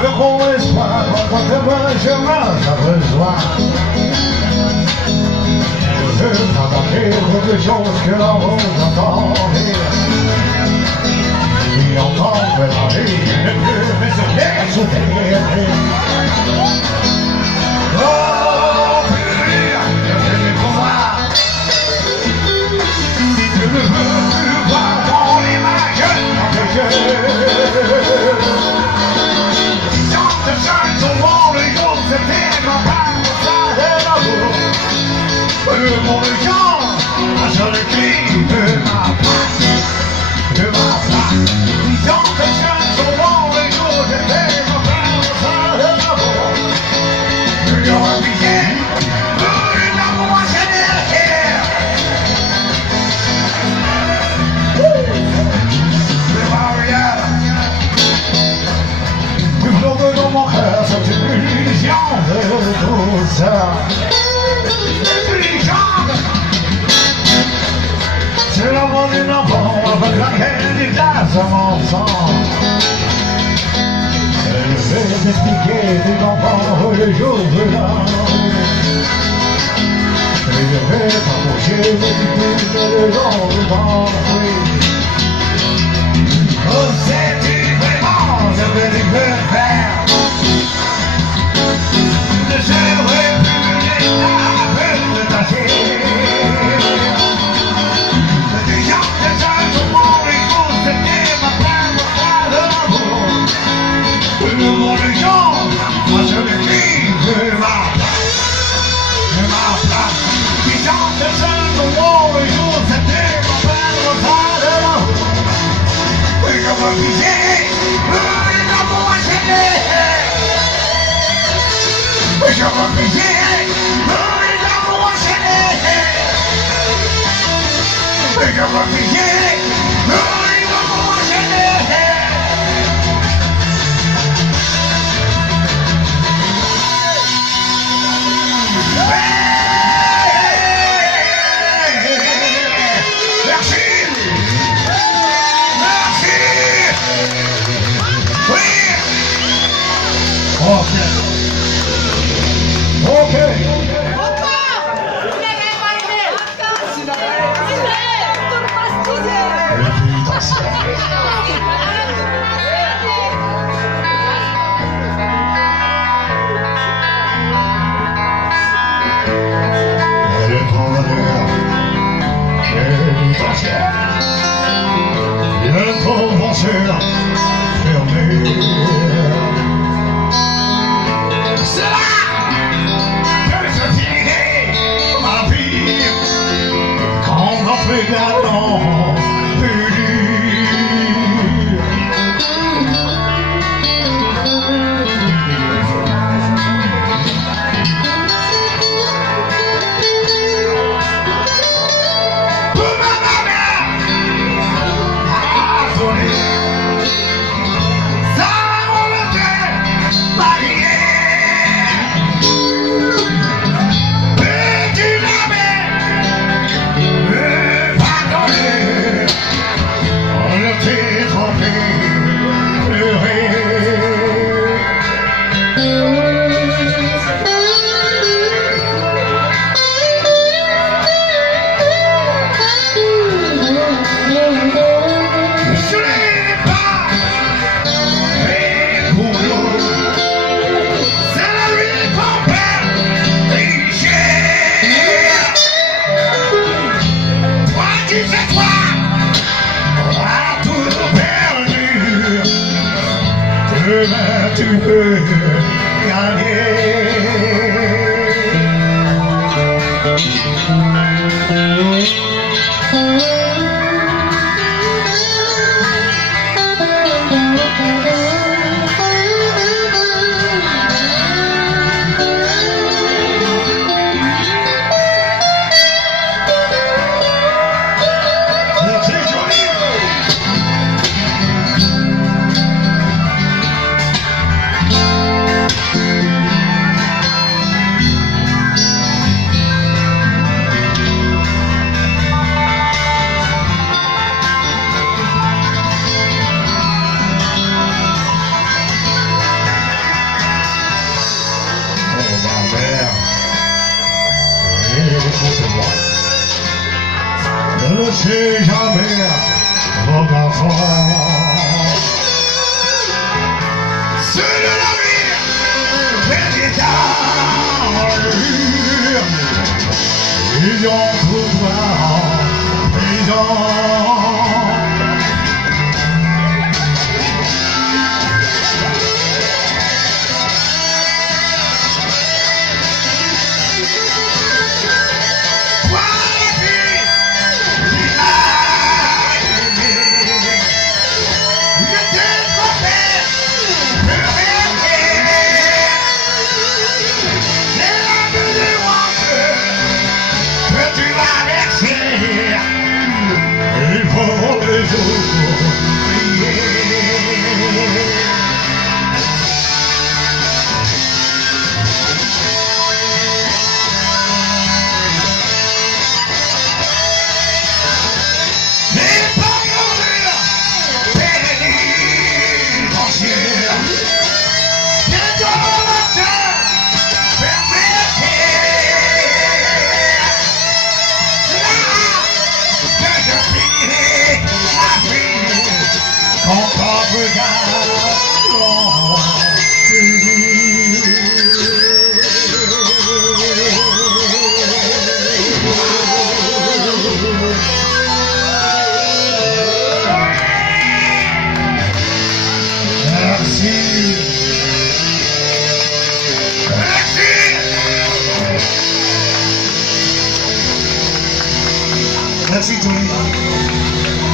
veux qu'on espoir, quand demain je m'en besoin. Je veux t'apporter quelque chose que l'on vous entend rire. Et entendre la vie ne peut mais se faire soutenir. Oh, pur, je vais pour moi. Je ne veux plus voir mon image dans tes yeux. Chante, chante, souvent le jour, c'était ma part, ça de l'amour. Mon gens, un seul cri de ma place, de ma place. Chante, chante, souvent le jour, c'était ma part, ça de l'amour. Je lui aurais piqué, le l'amour enchaîné à terre. Le flot dans mon cœur, c'est une illusion de tout ça. C'est l'amour d'une enfant avec laquelle il glace mon sang. Elle fait m'expliquer des enfants le jour de la nuit. Et je vais t'approcher de le long du temps. Oh, sais-tu vraiment ce que tu peux faire? Ne serait plus l'état de ta chair. Des gens de ça, souvent les causes, c'était ma femme, ma de l'amour. Le monde des gens, moi je le crie de ma place, de ma place. Des gens de ça, souvent les causes, c'était ma femme, ma de l'amour. Oui, comme un pisé, l'amour enchaîné. Oui, comme un pisé, l'amour enchaîné. Oui, comme un pisé, l'amour enchaîné. Merci. Ok. C'est là que se finit ma vie quand on fait gagnant plus dur. Pour ma mère a sonné. Demain tu peux gagner. millions pour toi, président. Merci Tony.